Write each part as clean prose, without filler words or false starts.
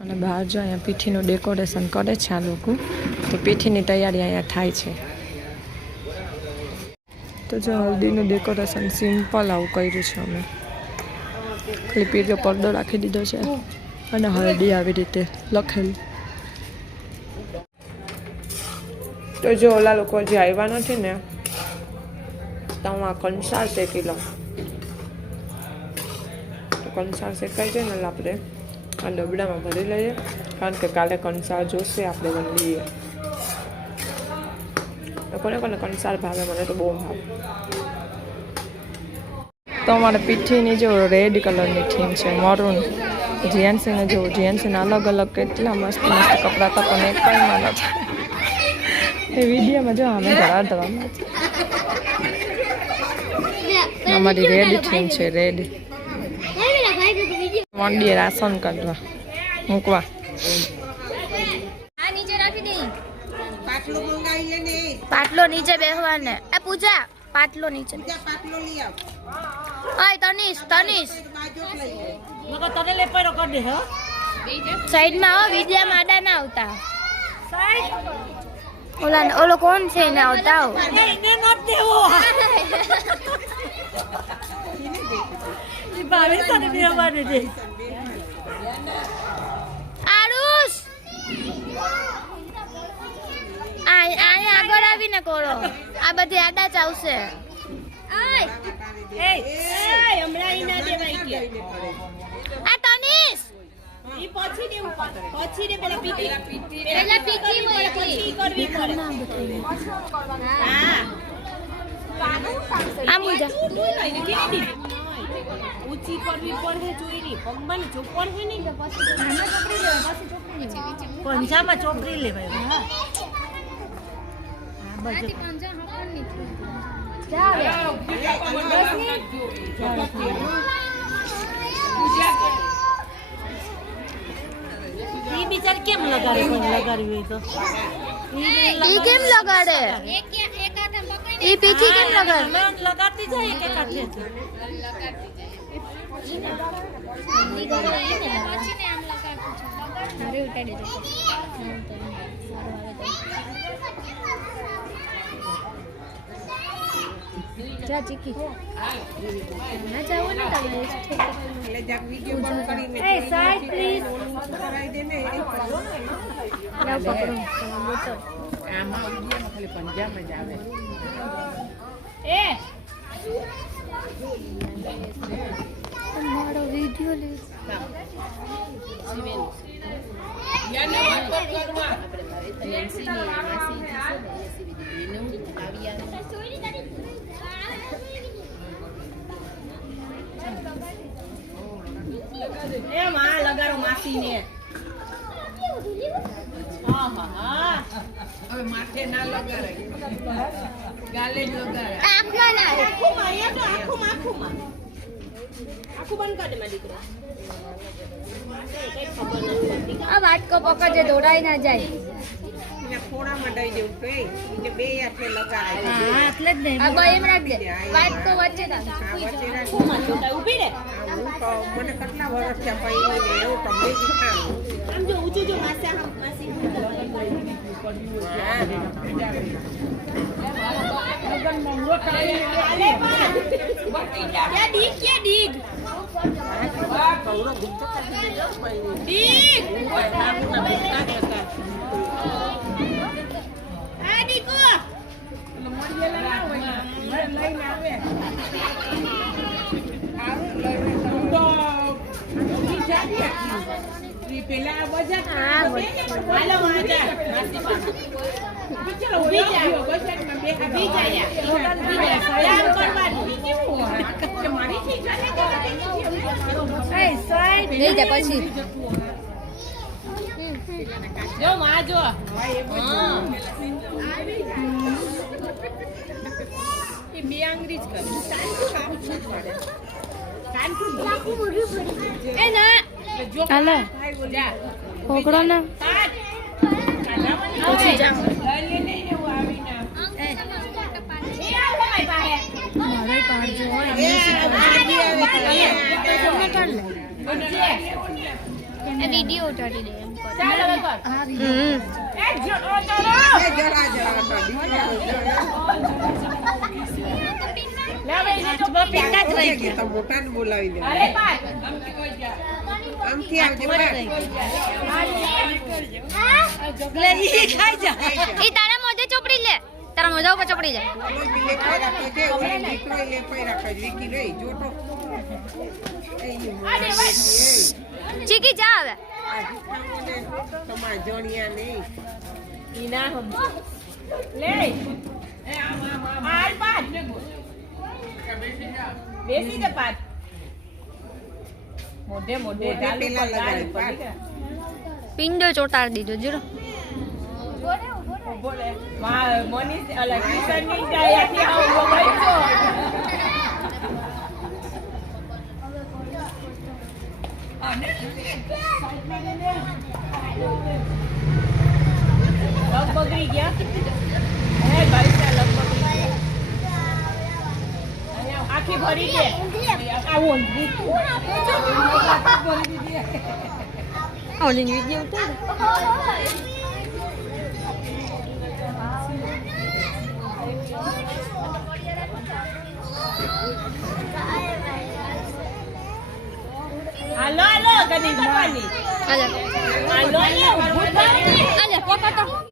અને બહાર જો અહીંયા પીઠીનું ડેકોરેશન કરે છે આ લોકો, તો પીઠીની તૈયારી અહીંયા થાય છે. તો જો હલ્દીનું ડેકોરેશન સિમ્પલ આવું કર્યું છે અમે. ખાલી પીળો પડદો રાખી દીધો છે અને હળદી આવી રીતે લખેલું. તો જો ઓલા લોકો જે આવ્યા નથી ને, તો હું આ કંસાર શેકી લઉં. તો કંસાર શેકાઈ જાય ને આપણે આ ડબડામાં ભરી લઈએ, કારણ કે કાલે કંસાર જોશે આપણે વંડીએ. કોને કોને કંસાર ભાવે? મને તો બહુ ભાવે. તો અમારે પીઠીની જો રેડ કલરની થીમ છે, મરૂન. જીએનસીને જો જીએનસીના અલગ અલગ કેટલા મસ્ત મસ્ત કપડાં હતા, પણ એક કંઈમાં નથી. એ વિડીયોમાં જો અમે ધરાવવામાં છે. અમારી રેડ થીમ છે, રેડ. મંડીએ રાશન કાઢવા મૂકવા. પાટલો નીચે બેહવાને. એ પૂજા પાટલો નીચે. ઓય તનીશ તનીશ તને લે પર કર દે. હો સાઈડમાં આવો, વિડિયામાં આડા ના આવતા. ઓલો કોણ છે ને આવતા હો ને નોટ દેવો. ઈ ભાવે તને બેહવાને દે. આરુષ આ આગળ આવીને કરો. આ બધી આડા જ આવશે. હમણાં ઈ ના દેવાય કે આ તનીશ ઈ પછી દે ઉપર. પછી દે પેલા પીટી પછી કરવી પડે. હા આમ જા ઊંચી કરવી પડે. જોઈરી પગમાં ચોપડ હે ને પછી આમાં ચોપડી લેવાય. પછી ચોપડી પંજામાં ચોપડી લેવાય. હા આથી પંજા હપણ ની જાવે. ઈ બિચાર કેમ લગાડે? કોઈ લગાડવી હોય તો ઈ કેમ લગાડે? એક હાથે પકડીને ઈ પીઠી કેમ લગાડે? લગાડતી જાય એક હાથે લગાડતી જાય. પછી ને આમ લગાડતું છે. મારે ઉતાડી દે. જા ચીકી ના જાવ ને તમે એટલે જાક વિડિયો બંધ કરીને એ સાઈડ પ્લીઝ કરાઈ દે ને. એ ના પકડો બોતો આમાં વિડિયોમાં ખાલી પંજાબમાં જ આવે. એ મારો વિડિયો લે સિવેન યાને વાત કરવા એનસી ની માસી છે એસી વિડિયો ને આવિયા એ માં લગાડો માસીને. આહા હવે માથે ના લગાડે, ગાલે જ લગાડે. આંખમાં ના આંખમાં અહીંયા તો આંખમાં આંખું બંધ કરી દે મારી દીકરા. આ વાટકો પકડજે દોડાઈ ના જાય. ખોડામાં દઈ દેવું કે એટલે બે હાથે લગાડે. હા એટલે જ ને. આ બે એમ રાખ દે. વાટકો વચ્ચે રાખ. વચ્ચે રાખ. ખોમાં છોટા ઊભી રે. મને કેટલા વર્ષ થયા પઈ ને એવું તમને શીખાડું. આમ જો ઊંચું જો માસી લગન મંગો કરે આલે કે ડીગ કૌરો ગુંતો કરી દે ડીગ ના બુટા કરતા. આ ડીકો મોડિયેલા ના હોય લઈને આવે. પેલા બજાર હાલો આજા માસી પાસે ચલો ઉભી જાઓ બજારમાં બે ઉભી જાય તૈયાર કરવાની કેવું મારી છે એ સાઈડ લઈ જા પછી જો માં જો હા એ બે આંગળી જ કર કામ છું પડે કાનઠું લાકુ મોઢું પડી એ ના હાલો પકડો ને પછી જાઓ મારે પાડજો વિડિયો ઉતારી દે એમ હમ મોટા ને બોલાવી દે આમથી આવજે ઈ તારા મોઢે ચોપડી લે તારા મોઢા ઉપર ચોપડી જાય ચીકી જા હવે તમારા જોણિયા નહીં બેસી દે પાટ મોઢે મોઢે પિંડો ચોટાડી દીધો જરો બોલે મોની અલા કિશન ની જાય થી આવો ભાઈજો લગ બગડી ગયા હે ભાઈ સા લગ બગડી ગયા આખી ભરી દે આવો ઓલી વિડિયો ઉતાર હાલો હાલો કદી કરવાની આજા હાલો હાલો આજા પોતા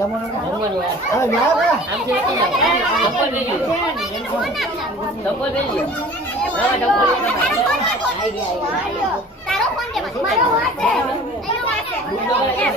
તારો ફોન દે મારો વાત છે એનો વાત છે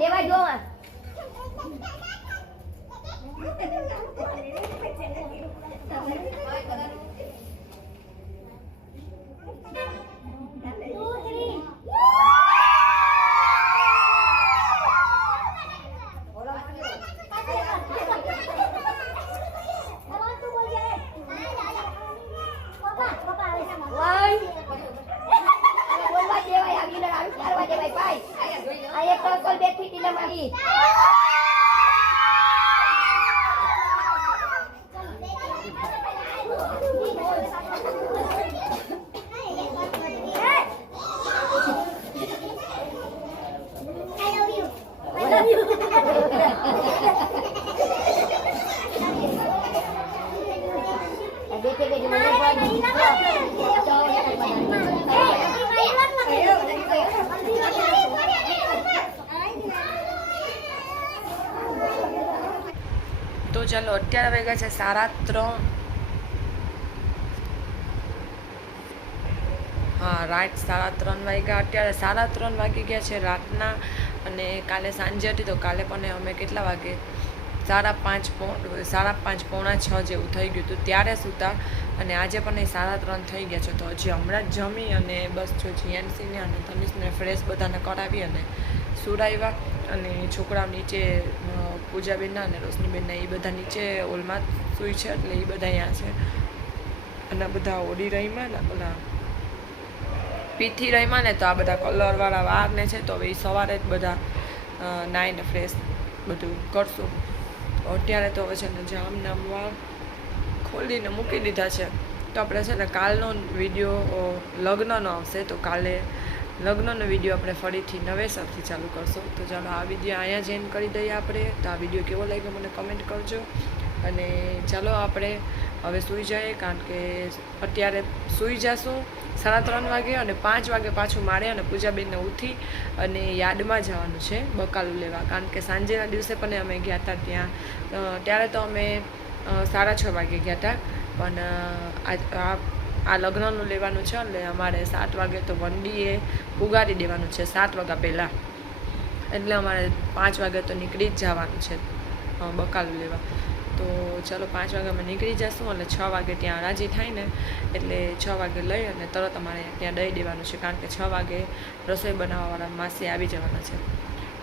દેવા જોવા તો ચાલો અત્યારે વાગ્યા છે 3:30. હા રાત 3:30 વાગ્યા. અત્યારે 3:30 વાગી ગયા છે રાતના. અને કાલે સાંજે હતી તો કાલે પણ અમે કેટલા વાગે 5:30 પોણા 6 જેવું થઈ ગયું હતું ત્યારે સૂતા. અને આજે પણ 3:30 થઈ ગયા છે. તો હજી હમણાં જ જમી અને બસ જો જીએનસીને અને તનિષને ફ્રેશ બધાને કરાવી અને સુરાવ્યા. અને છોકરાઓ નીચે પૂજાબેનના અને રોશનીબેનના એ બધા નીચે હોલમાં સૂઈ છે એટલે એ બધા અહીંયા છે. અને બધા ઓડી રહીમાં ને બધા પીથી રહીમાં ને તો આ બધા કલરવાળા વારને છે તો હવે એ સવારે જ બધા નાઈને ફ્રેશ બધું કરશું. અત્યારે તો હવે છે ને જામના વાળ ખોલીને મૂકી દીધા છે. તો આપણે છે ને કાલનો વિડીયો લગ્નનો આવશે તો કાલે લગ્નનો વિડીયો આપણે ફરીથી નવેસરથી ચાલુ કરશું. તો ચાલો આ વિડીયો અહીંયા જ એન્ડ કરી દઈએ આપણે. તો આ વિડીયો કેવો લાગ્યો મને કમેન્ટ કરજો. અને ચાલો આપણે હવે સૂઈ જઈએ કારણ કે અત્યારે સૂઈ જશું 3:30 વાગે. અને 5 વાગે પાછું મારે અને પૂજાબેનને ઉઠી અને યાદમાં જવાનું છે બકાલું લેવા. કારણ કે સાંજેના દિવસે પણ અમે ગયા હતા ત્યાં. ત્યારે તો અમે 6:30 વાગે ગયા હતા. પણ આ લગ્નનું લેવાનું છે એટલે અમારે 7 વાગે તો વંડીએ પુગાડી દેવાનું છે 7 વાગ્યા પહેલાં. એટલે અમારે 5 વાગે તો નીકળી જ જવાનું છે બકાલું લેવા. તો ચલો 5 વાગે અમે નીકળી જઈશું એટલે 6 વાગે ત્યાં રાજી થાય ને એટલે 6 વાગે લઈ અને તરત અમારે ત્યાં દઈ દેવાનું છે, કારણ કે 6 વાગે રસોઈ બનાવવાવાળા માસી આવી જવાના છે.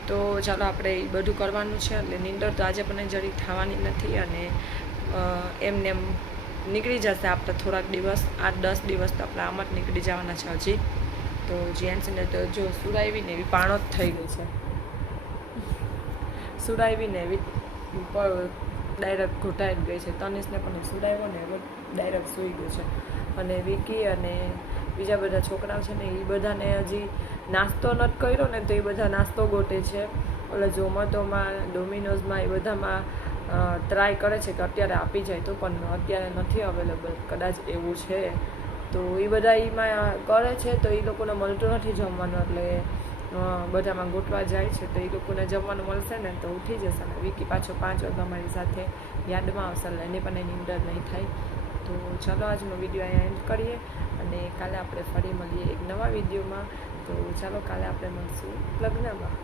તો ચાલો આપણે એ બધું કરવાનું છે. એટલે નીંદર તો આજે પણ જરી થવાની નથી અને એમને એમ નીકળી જશે આપણે થોડાક દિવસ, 8-10 દિવસ તો આપણે આમ જ નીકળી જવાના છે હજી. તો જીએનસીને તો જો સુરાવીને એવી પાણો જ થઈ ગઈ છે, સુરાવીને એવી ડાયરેક્ટ ઘૂંટાઈ જ ગઈ છે. તનિષને પણ સુડાવ્યો ને એવો ડાયરેક્ટ સૂઈ ગયો છે. અને વિકી અને બીજા બધા છોકરાઓ છે ને એ બધાને હજી નાસ્તો નથી કર્યો ને તો એ બધા નાસ્તો ગોતે છે. એટલે ઝોમેટોમાં, ડોમિનોઝમાં એ બધામાં ટ્રાય કરે છે કે અત્યારે આપી જાય તો, પણ અત્યારે નથી અવેલેબલ, કદાચ એવું છે. તો એ બધા એમાં કરે છે તો એ લોકોને મળતું નથી જમવાનું, એટલે બધામાં ગોતવા જાય છે. તો એ લોકોને જમવાનું મળશે ને તો ઉઠી જશે. ને વિકી પાછો 5 વાગે અમારી સાથે યાદમાં આવશે, એટલે એને પણ એની નીંદર નહીં થાય. તો ચાલો આજનો વિડીયો અહીંયા એન્ડ કરીએ અને કાલે આપણે ફરી મળીએ એક નવા વિડીયોમાં. તો ચાલો કાલે આપણે મળશું લગ્નમાં.